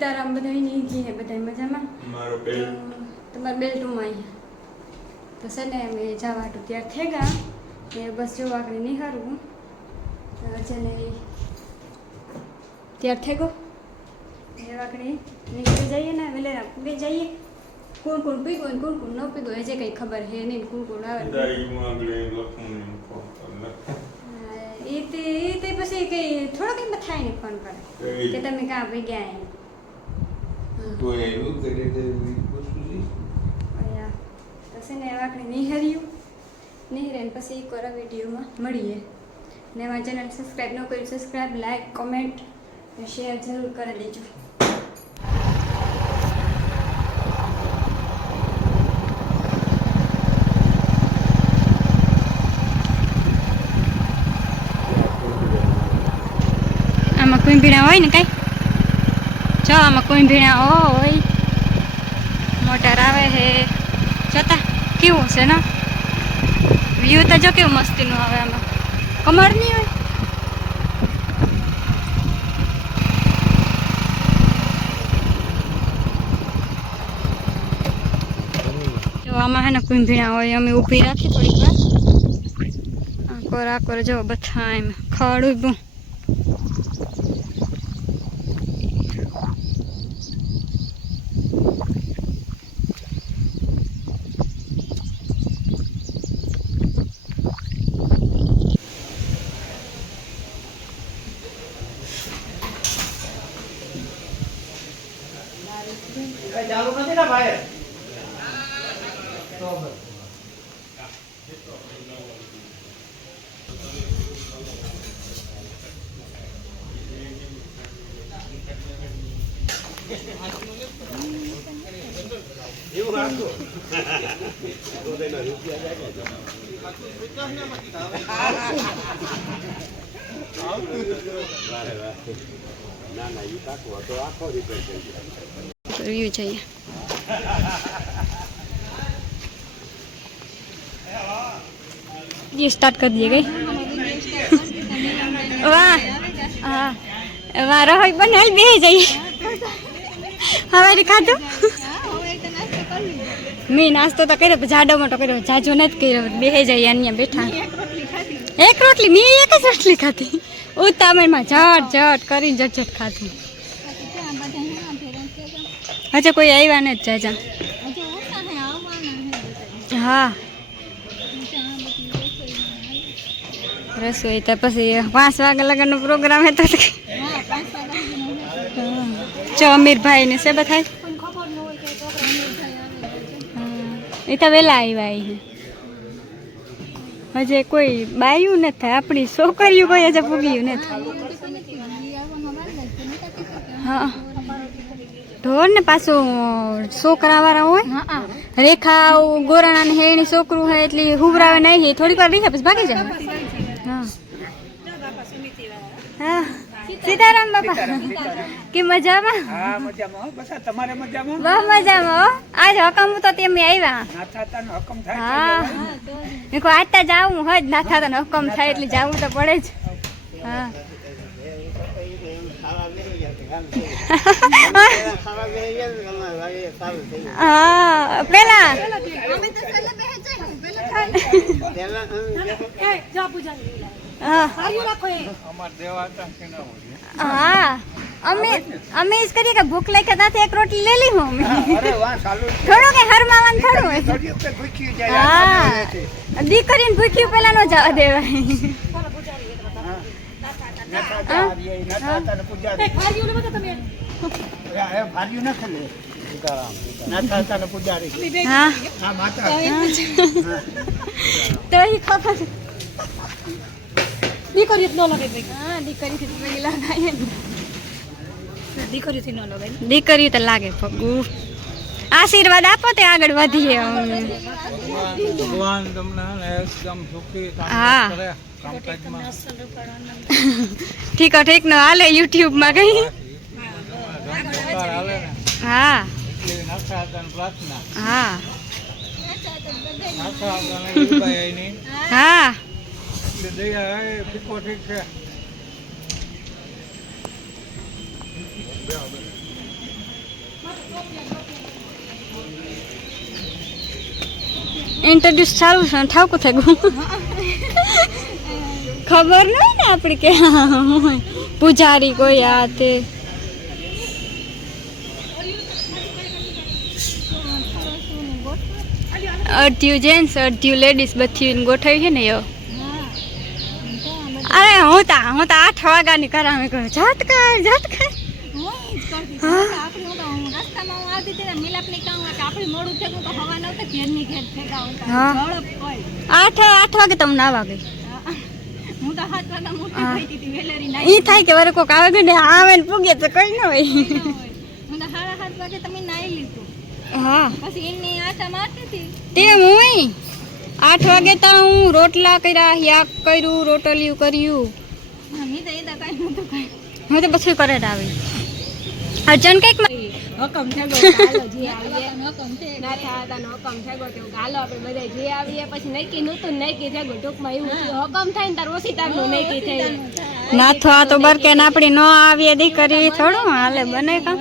સીતારામ બધા ની જી હે બધા મજામાં મારો બેલ તમાર બેલ્ટમાં અહીંયા તો છે ને અમે જવાટું ત્યાર થઈ ગયા એ બસ જો આગળ નિહારું છે ને ત્યાર થઈ ગયો એ આગળ નીકળી જઈએ ને વેલેરા પૂગે જઈએ કોણ કોણ પીગો ને કોણ કોણ ન પીગો એ જે કંઈ ખબર હે નહીં કોણ કોણ આવે એ તે પછી કંઈ થોડો કંઈ થાય ને ફોન કરે કે તમે કાં ભાઈ ગયા એમ તો એવું કરી દે પછી ને આપણે નિહાર્યું નિહારીને પછી એક વાર વિડીયોમાં મળીએ ને અમારા ચેનલ સબસ્ક્રાઈબ ન કર્યું સબસ્ક્રાઈબ લાઈક કોમેન્ટ અને શેર જરૂર કરી દેજો આમાં કુંભીણા હોય ને કાંઈ જો આમાં કુંભીણા હોય મોટર આવે હે જોતા કેવું છે ને વ્યૂ તો જો કેવું મસ્તીનું આવે આમાં કમર નહીં હોય જો આમાં હે ને કુંભીણા હોય અમે ઊભી રાખી થોડીક વાર આકોર જો બધા એમ ખડ ઉભું ચાલુ નથી ને ભાઈ તો એવું રાખો તો તેના રૂપિયા જાય ના ના ઈ કાકો તો આખો રિપેર થઈ ગયો વ્યૂ જોઈએ ये स्टार्ट कर दिए गए वाह हाँ वाह रहो बनल बे जाइए हमारे खातो मैं नाश्तो तो करे जाडो मोटो करे जाजो नहीं करे बेहे जाइए अन्य बैठा एक रोटली मैं एक ज रोटली खाती उतामण में झट झट करी झट झट खाती अच्छा कोई आया नहीं चाचा हाँ रसोई तो पसी 5 वागे लगन प्रोग्राम है तो जो अमीर भाई ने से बताए ये तो वेला आई है हजे कोई बायू न था अपनी छोकरियों कोई हजे पूग्यू न था हाँ ढोर ने पासो छोकरा वाला होय रेखा गोराणा ने हेणी छोकरू है એટલે હુબરાવે નહીં હે થોડીક વાર રહી પછી ભાગી જાય હા હા સીતારામ બાપા કે મજામાં હા મજામાં બસ તમારે મજામાં બહુ મજામાં હો આજ હકમ તો તેમે આવ્યા ના થાતા નો હુકમ થાય હા મેં કો આતા જાવું હજ ના થાતા નો હુકમ થાય એટલે જાવું તો પડે જ હા હા પેલા હા અમે જ કરીએ કે ભૂખ લાગી ત્યાંથી એક રોટલી લઈ લી હું થોડું કે હરમાવાનું થોડું હા દીકરીને ભૂખ્યું પેલા નો જવા દેવાય તો ઈ ખબર દીકરી નો લગાવી હા દીકરીથી લગાય દીકરીથી નો લગાય દીકરી તો લાગે પગુ આશીર્વાદ આપો તે આગળ વધીએ ભગવાન તમને એકદમ સુખી હા કરે ठीक है ठीक ना हाले यूट्यूब में गई हाँ हाँ हाँ ઇન્ટ્રોડ્યુસ ચાલુ છે ઠાવકું થઈ ગયું ખબર ન હોય ને આપણે કે પૂજારી કોઈ આ તે અડધ્યું જેન્ટ્સ અડધ્યું લેડીઝ બધી ગોઠવી છે ને યો અરે હું તો 8 વાગ્યાની કરાવે કહું જાત કર હા 8 વાગે તમને ના વાગે ઈ થાય કે વરે કોક આવે ને આવે ને પૂગે તો કઈ ન હોય હા તે હું 8 વાગે તો હું રોટલા કર્યા યાક કર્યું રોટલિયું કર્યું હું તો પછી કરે આવી અર્જન કઈક હકમ થેગો ગાલો જે આવીએ હકમ થે ના થાતા નો હકમ થેગો તો ગાલો આપણે બધા જે આવીએ પછી નકી નતું નકી થેગો ટૂંકમાં એવું હકમ થાય ને તાર ઓસી તારનું નકી થઈ નાથો આ તો બરકે આપણી નો આવીએ દીકરી થોડું હાલે બને કામ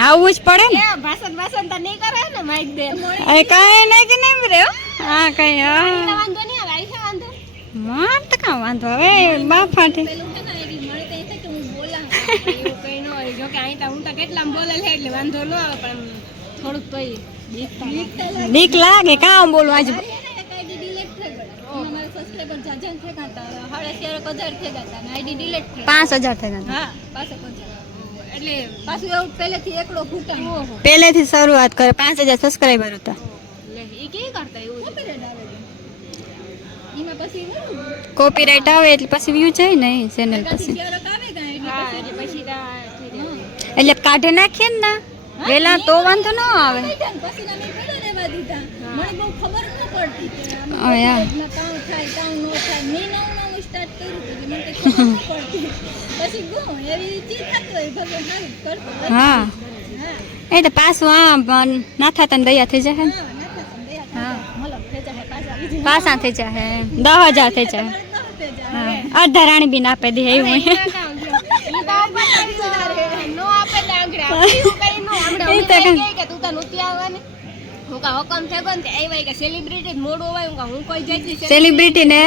આવું જ પડે ને ભાષણ તો નહીં કરે ને માઈક દે અરે કાંઈ નહીં કે નહીં રે હા કઈ વાંધો નહીં આવે આઈ છે વાંધો માર તો કાં વાંધો હવે બાફાટે પેલું છે ને એની મળે તો એ કે હું બોલા એવું કઈ ન હોય જો કે અહીં તો હું તો કેટલામ બોલે લે એટલે વાંધો ન આવે પણ થોડુંક તોય બીક લાગે કામ બોલું આજ આઈડી ડિલીટ થઈ ગઈ અમારા સબસ્ક્રાઇબર જાજન થઈ ગયા હતા 1000 થઈ ગયા હતા અને આઈડી ડિલીટ થઈ 5000 થઈ ગયા હા 5000 એટલે પાછું એવું પહેલેથી એકડો ફૂટા પહેલેથી શરૂઆત કરે 5000 સબસ્ક્રાઇબર હતા લે ઈ કે કરતા એવું કોપીરાઈટ આવે એમાં પછી કોપીરાઈટ આવે એટલે પછી વ્યૂ જાય ને ચેનલ પછી શેર આવે કાં એટલે પછી એટલે કાઢી નાખીએ ને ના વેલા તો વાંધો ન આવે પછી અમે પેલો રહેવા દીધા મને બહુ ખબર ન પડતી કે ઓ યાર કામ થાય કામ ન થાય મેં નવું સ્ટાર્ટ કર્યું એટલે મને ખબર ન પડતી પછી ગો એવી ચીજ થતું હોય ભગવાન સારું કરતો હા એ તો પાછું આ ના થતા ને દયા થઈ જાય ને હા મલક થઈ જાય પાછા થઈ જાય 10000 થઈ જાય હા અડધા રાણી બી ના આપે દે એવું નો આપે લાંગડા એવું કઈ નો હમણાં કે તું તો નોતી આવવાની હું કા હુકમ થયો ને એ વાય કે સેલિબ્રિટી મોડો હોય હું કોઈ જતી સેલિબ્રિટી ને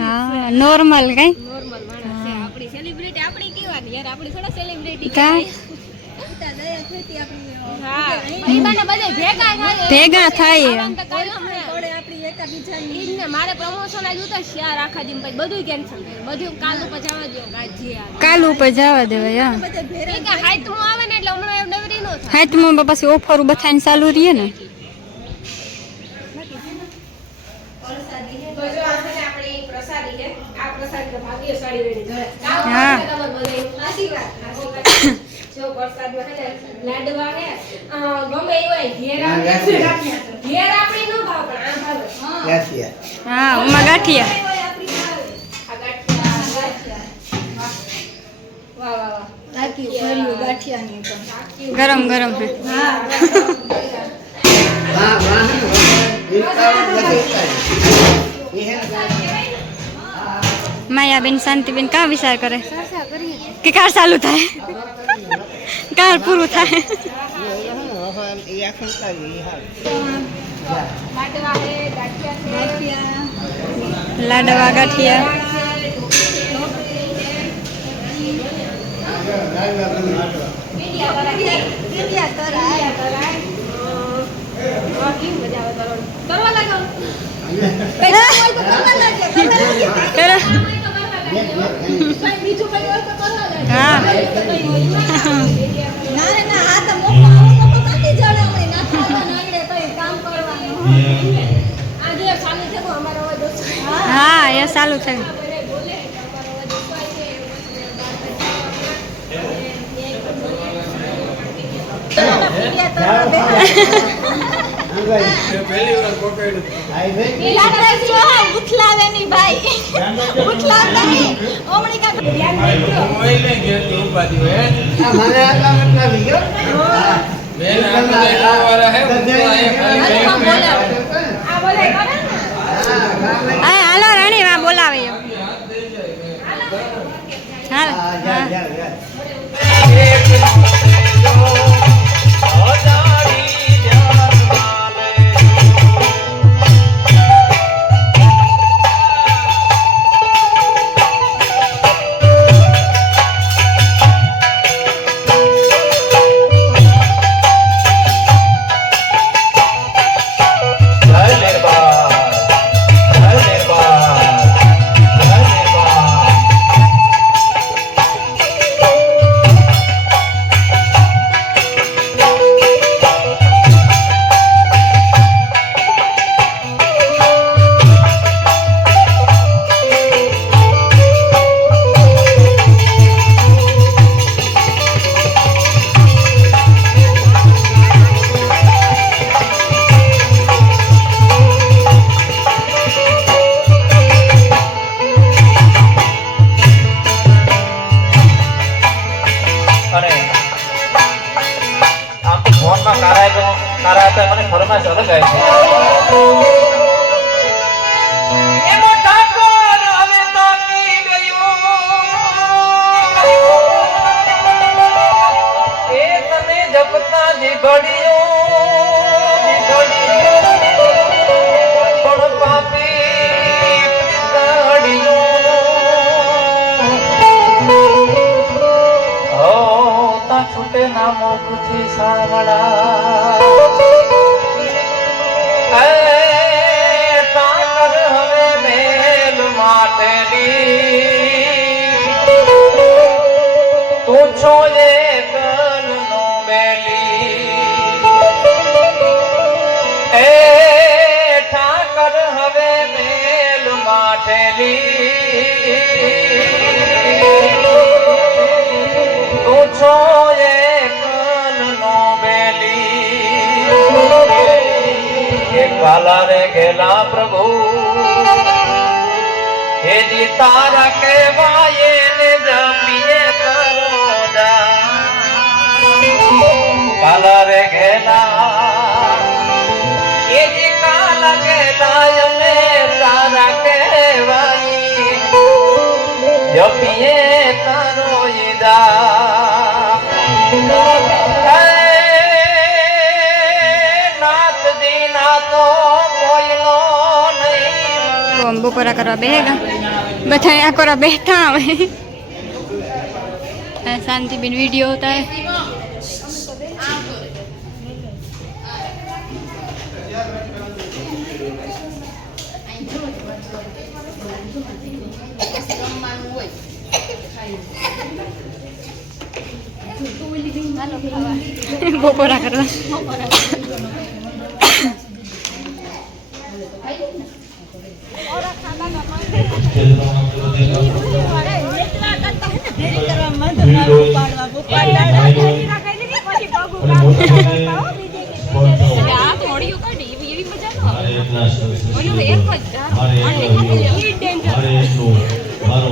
હા નોર્મલ કઈ નોર્મલ માણસ છે આપણી સેલિબ્રિટી આપણી કેવાની યાર આપણી થોડા સેલિબ્રિટી કા ઉતા દયા થતી આપણી હા ભાઈબાને બધે ભેગા થાય થોડે આપણી એકા બીજાની ઈને મારે પ્રમોશન આજ ઉતા શેર આખા દિન પછી બધું કેન્સલ કર્યું બધું કાલ ઉપર જવા દો ગાજી આ કાલ ઉપર જવા દેવાય હા બધે ભેરા કે હાઈતમો આવે ને એટલે હમણાં એમ નવરી નો થાય હાથમાં પછી ઓફર બધાને ચાલુ રહીએ ને તો જો આ છે ને આપણી પ્રસાદી છે આ પ્રસાદી ભાગ્યશાળી વેણી ઘરે હા ખબર બધે આશીર્વાદ જો પ્રસાદમાં છે ને લાડવા હે ગમે એ હોય ઘેર આપણી નો ભાવ પણ આ ભાવ હા ઉમા ગાંઠિયા આ ગાંઠિયા વાહ વાહ વાહ રાખ્યું ભર્યું ગાંઠિયાની પણ ગરમ ગરમ હે હા માયાબેન શાંતિબેન કા વિચાર કરે કે કાર ચાલુ થાય કાર પૂરું થાય લાડવા હે ગાંઠિયા લાડવા ગાંઠિયા હા હા એ ચાલુ થયું પહેલી વાર પકડ્યું ઉઠલાવે નહીં ભાઈ ઉઠલાવતા નહીં ઓમણી કા ધ્યાન રાખજો મોબાઈલ ને ઘેર તો ઉપાધી હોય હે? બેન આપણે એક વાર હે હું તો અહીંયા ખાલી આ બોલે કરે ને હા હાલો રાણી માં બોલાવે એમ હાલ હા તારા હાથે મને ફરમાશ અલગ આવી છે એમાં ઠાકોર હવે તાકી ગયો એ તને જપતા જી ઘડીઓ પણ પાપી ઘડીઓ છૂટે ના મુખથી સાંભળા તાકર હવે મેલ માટેલી તું છો એ કલનો બેલી એ ઠાકર હવે મેલ માટેલી તું છો કાલા રે ગેલા પ્રભુ હે જી તારા કહેવાય ને જપીએ કરો કાલા રે ગેલા હે જી કાલા ગેલા અમે તારા કહેવાય જપીએ કરો ઈદા બપોરા કરવા બેહેગા બધા આ કરવા બેઠા આવે શાંતિબેન વિડીયો ઉતારે બપોરા કરવા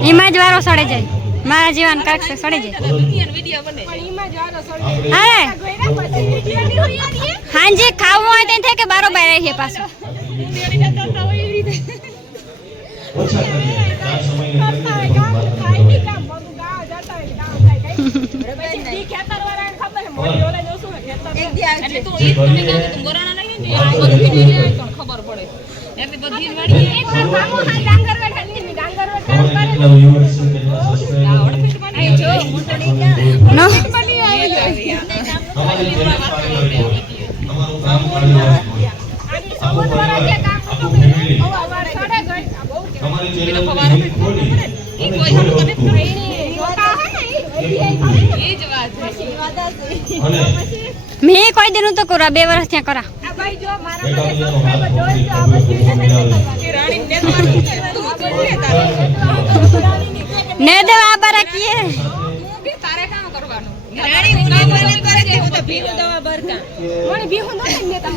એમાં જ વારો સડે જાય મારા જીવન કાકસે સડે જાય હાંજે ખાવું હોય તે થાય કે બારોબાર રહીએ પાછું મેં કોઈ દિન તો કરા 2 વર્ષ ત્યાં કરા ને દેવા બારા કીએ તારે કામ કરવાનું રાણી ઉના મને કરે છે હું તો ભીગો દવા ભરકા મને ભીગો ન ને તા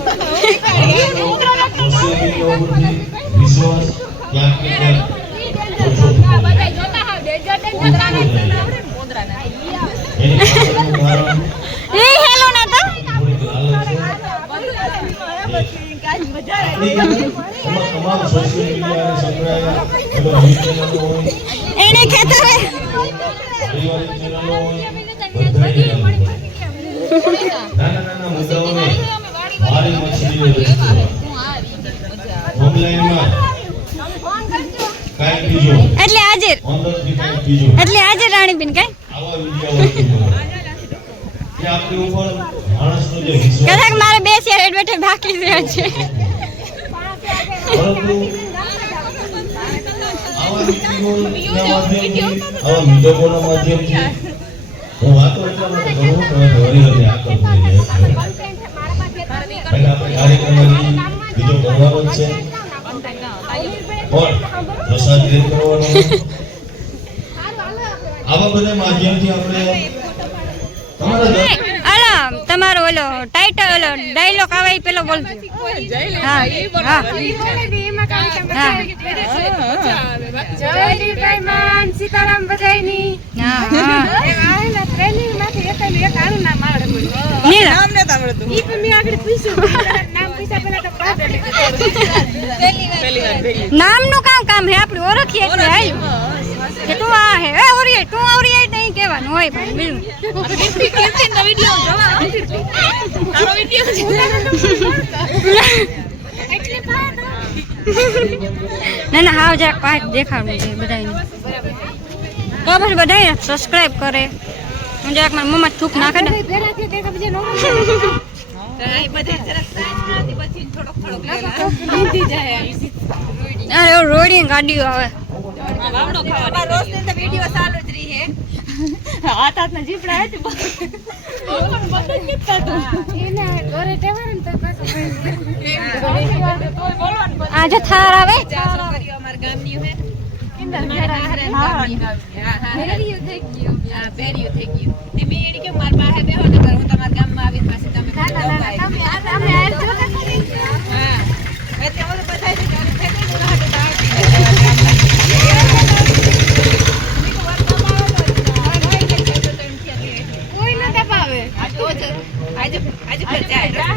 વિશ્વાસ બધા જોતા હા ડેજર્ટ મોદરા ના એ હેલો ના તો એને ખેતર એટલે આજે રાણીબેન કઈ કદાચ મારે 2 શેર એડવર્ટાઇઝ બાકી છે તમારો ઓલો ટાઇટલ ઓલો ડાયલોગ આવે એ પેલો બોલજો હા જય માન સીતારામ બધાયની હા હા ટ્રેનિંગ માંથી એકાનું એક આનું નામ આવડે મને. નીરા નામ નતા આવડતું ઈ પણ મેં આગળ પૂછ્યું પેલા નામ પૂછ્યા પેલા તો પાછળ પહેલી વાર ભેગી નામનું કામ હે આપણે ઓળખીએ એટલે આવ્યું કે તું આ હે એ ઓરિયટ તું ઓરિયટ નહીં કહેવાનું હોય ભાઈ બીજું કીર્તિનો વિડિયો જોવા તારો વિડિયો ના હાવ જરાક પાંચ દેખાડવું છે બધાને તો પછી બધાય સબસ્ક્રાઇબ કરે હું જરાક મારા મમ્મા થૂક નાખે ને ભેરા થયા તે બીજે નો આ બધા જરાક સાઈઝ કરતી પછી થોડોક લીધી જાય અરે ઓ રોડિંગ ગાડીઓ આવે વાવડો ખાવા રોજ ને તો વિડિયો ચાલુ જ રહી હે હાથ હાથના જીપડા હે એને ઘરે ટેવારે ને તો પાછો આજે થાર આવે છોકરીઓ અમાર ગામની હે પેરિયું થઈ ગયું તે મેં એની કે માર પાસે બેહો ને હું તમારા ગામમાં આવી પાછી તમે હા એટલે ઓલો બધાય છે ત્યારે ફેંકી દો હાટે કોઈ ન દબાવે આજે ફેર જાય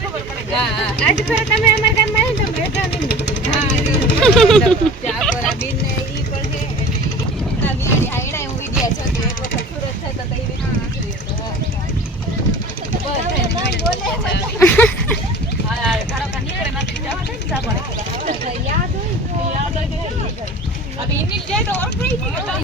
ખબર પડે આજ ફેર તમે અમારા ગામમાં આવીને તો બેઠા નહીં ત્યાં પર આ બિન ને ઈ પણ છે અને આ વિયાડી આ એના હું વિડિયા છો તો એક વખત સુરત થાય તો કઈ વિડિયો જોઈએ તો હા ઘણા કા નીકળે નથી જવા દે યાદ હોય અભી ઇનિલ જાય તો ઓર ફ્રી થઈ ગયો